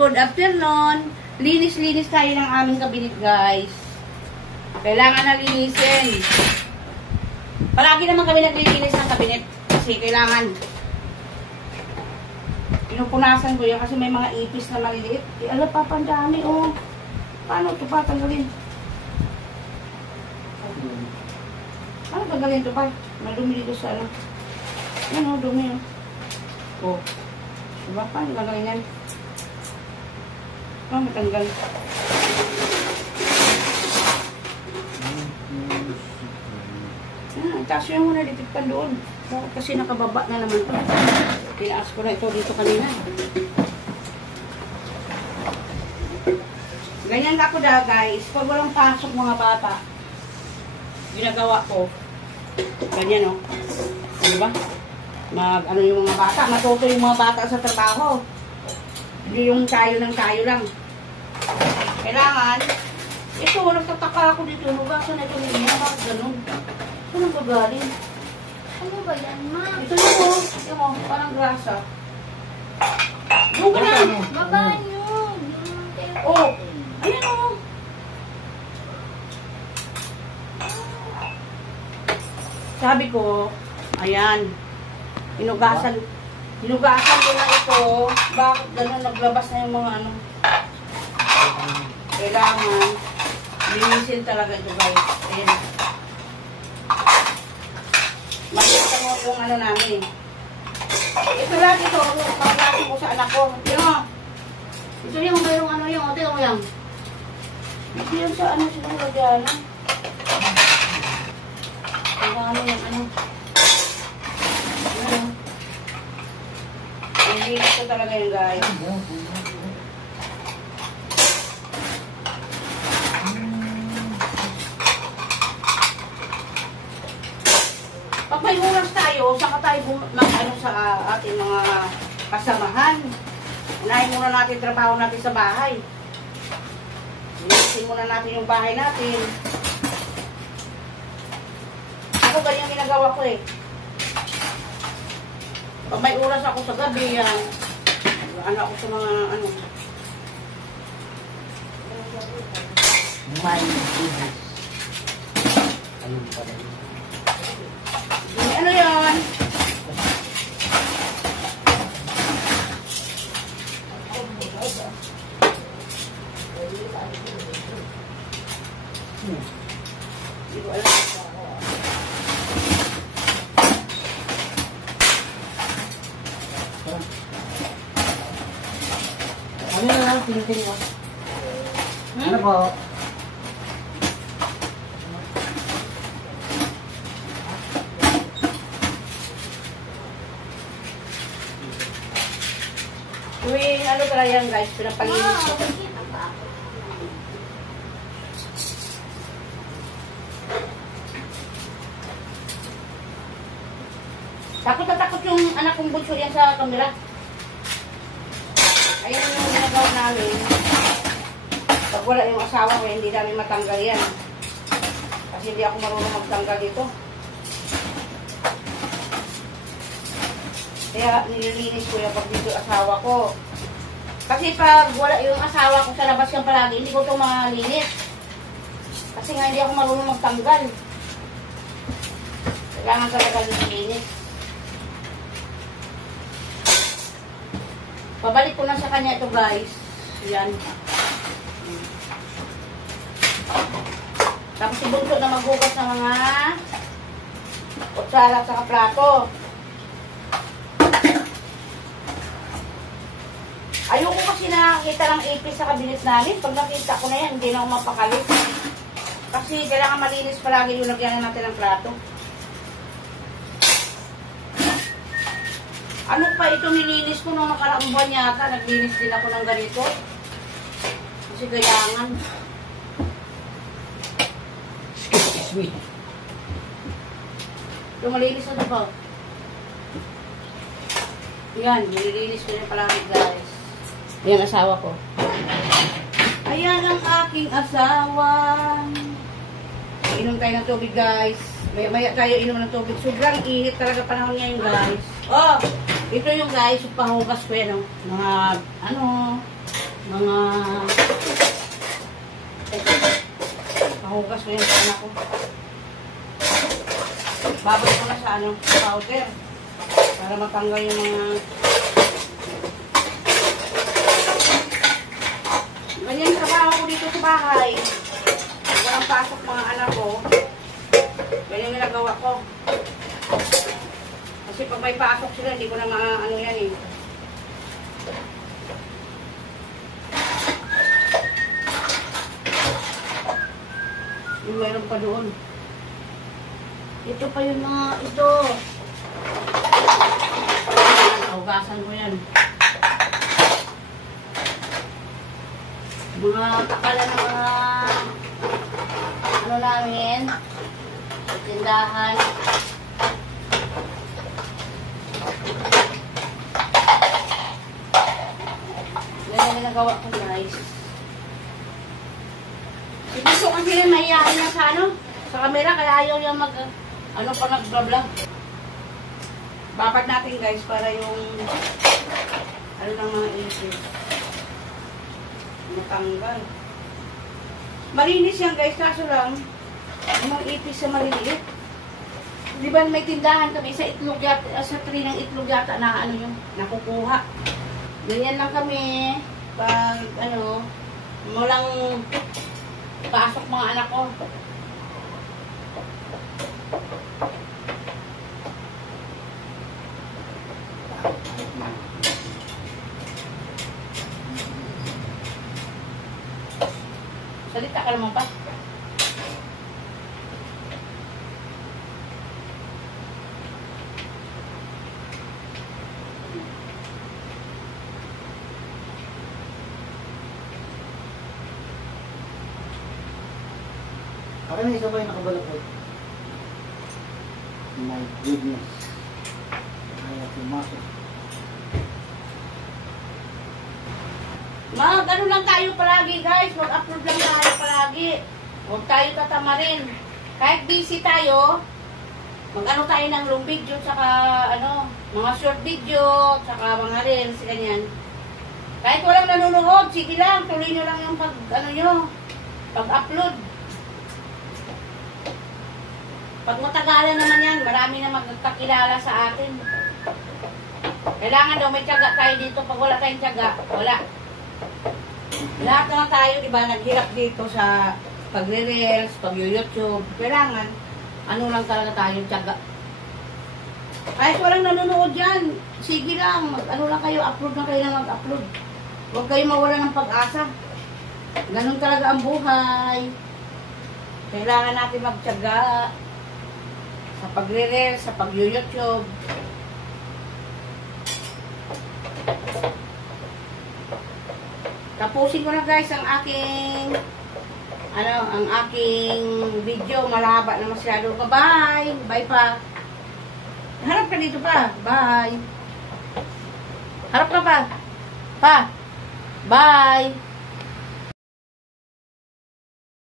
good afternoon. Linis-linis tayo ng aming kabinet, guys. Kailangan na linisin. Palagi naman kami naglilinis ng kabinet. Kasi kailangan. Pinupunasan ko yan kasi may mga ipis na maliliit. Ala, papandami, oh. Paano ito pa tanggalin? Ano tanggalin ito pa? Madumi dito sa ano. Yan, oh, dumi, oh. Oh. Diba? Paano tanggalin yan? Oh, matanggal. Taas yung muna ditikpan doon. Bakit kasi nakababa na naman ito. Tinaas ko na ito dito kanina. Ganyan ako da, guys. Pag walang pasok mga bata, ginagawa ko. Ganyan, o. Diba? Ano yung mga bata. Matuto yung mga bata sa trabaho. Hindi yung tayo ng tayo lang. Kailangan, ito, nagtataka ako dito. Hugasan na ito niya. Bakit ganun? Saan ang gagaling? Ano ba yan, ma? Ito yung parang grasa. Doon ka na. Baba nyo. Oh, ayan o. Sabi ko, ayan. Hinugasan ko na ito. Bakit ganun naglabas na yung mga ano? Kailangan linisin talaga ito, guys. Ayan. Makita mo yung ano namin. Ito lang ito. Pagkakasya ko sa anak ko. Ito yung mayroong ano yung ote mo yan. Ito yung sa ano silang lagyan. Ang ano yung ano. Hindi ito talaga yung guys. Pag may oras tayo, saka tayo mag-ano sa ating mga kasamahan. Unahin muna natin trabaho natin sa bahay. Linisin muna natin yung bahay natin. Ako ganyan ginagawa ko eh. Pag may oras ako sa gabi, yan. Ano ako sa mga ano. My business. Ayun pa rin. Ano yun? Hindi ko alam. Ano na lang, tingin mo? Ano po? Tuwing ano talaga yan guys, pinapalinis ko. Takot na takot yung anak kong bunso yan sa camera. Ayan yung ginagawa namin. Pag wala yung asawa ko, hindi namin matanggal yan. Kasi hindi ako marunong magtanggal dito. Kaya nililinis ko yung pag dito asawa ko. Kasi pag wala yung asawa ko sa labas yan palagi, hindi ko ito malinis. Kasi nga hindi ako marunong magtanggal. Kailangan talaga nililinis. Pabalik ko na sa kanya ito guys. Yan. Tapos si Bunso na maghugas ng mga kutsara at saka plato. Ayoko kasi nakakita ng ipis sa kabinet namin. Pag nakita ko na yan, hindi na ako mapakalit. Kasi kailangan malinis palagi yung lagyan natin ng plato. Ano pa ito nilinis ko nung nakaraang buwan yata. Naglinis din ako ng ganito. Kasi kailangan. Sweet. Ito malinis na ito ba? Yan, nililinis ko yung palagi guys. Ayan, asawa ko. Ayan ang aking asawa. Inom tayo ng tubig guys. Maya tayo inom ng tubig. Sobrang init talaga panahon ngayon guys. Oh, ito yung guys, yung pahugas ko yan. Mga, ano, mga mahugas ko yan sa anak ko. Babay ko na sa ano, powder para matanggal yung mga ganyan trabaho ko dito sa bahay. Walang pasok mga anak ko. Ganyan ginagawa ko. Kasi pag may pasok sila, hindi ko na ano yan eh. Yung meron pa doon. Ito pa yung mga ito. Hugasan ko yan. Mga takalan ng mga ano namin. Tindahan. Ganyan na nagawa ko guys. Ito kasi yan, mahihain niya sa ano, sa camera, kaya ayaw niya mag, ano pa nag-vlog. Babad natin guys, para yung, ano ng mga ipis. Matanggal. Malinis yan guys, kaso lang, yung mga ipis sa maliliit. Di ba may tindahan kami sa itlog yata, sa tree ng itlog yata na ano yung nakukuha. Ganyan lang kami, pag ano, walang pasok mga anak ko. Salita ka naman pa. Akin na isa pa yung nakabalakot. My goodness. Kaya pumasok. Ano lang tayo palagi guys, mag-upload lang tayo palagi. Huwag tayo tatamarin. Kahit busy tayo, mag-ano tayo ng long video, tsaka ano, mga short video, tsaka mga reels, ganyan. Kahit walang nanonood, sige lang, tuloy nyo lang yung pag-upload. Pag matagalan naman yan, marami na magkakilala sa atin. Kailangan daw may tiyaga tayo dito. Pag wala tayong tiyaga, wala. Lahat naman tayo, di ba, naghirap dito sa pagre-reels, pag-YouTube. Kailangan, ano lang talaga tayo, tiyaga. Kahit walang nanonood yan, sige lang, ano lang kayo, upload na kayo na mag-upload. Huwag kayo mawala ng pag-asa. Ganun talaga ang buhay. Kailangan natin magtiyaga sa pagre-reels, sa pag-YouTube. Tapusin ko na guys ang aking video. Malaba na masyado. Bye! Bye pa. Harap ka dito pa. Bye! Harap ka pa. Pa! Bye!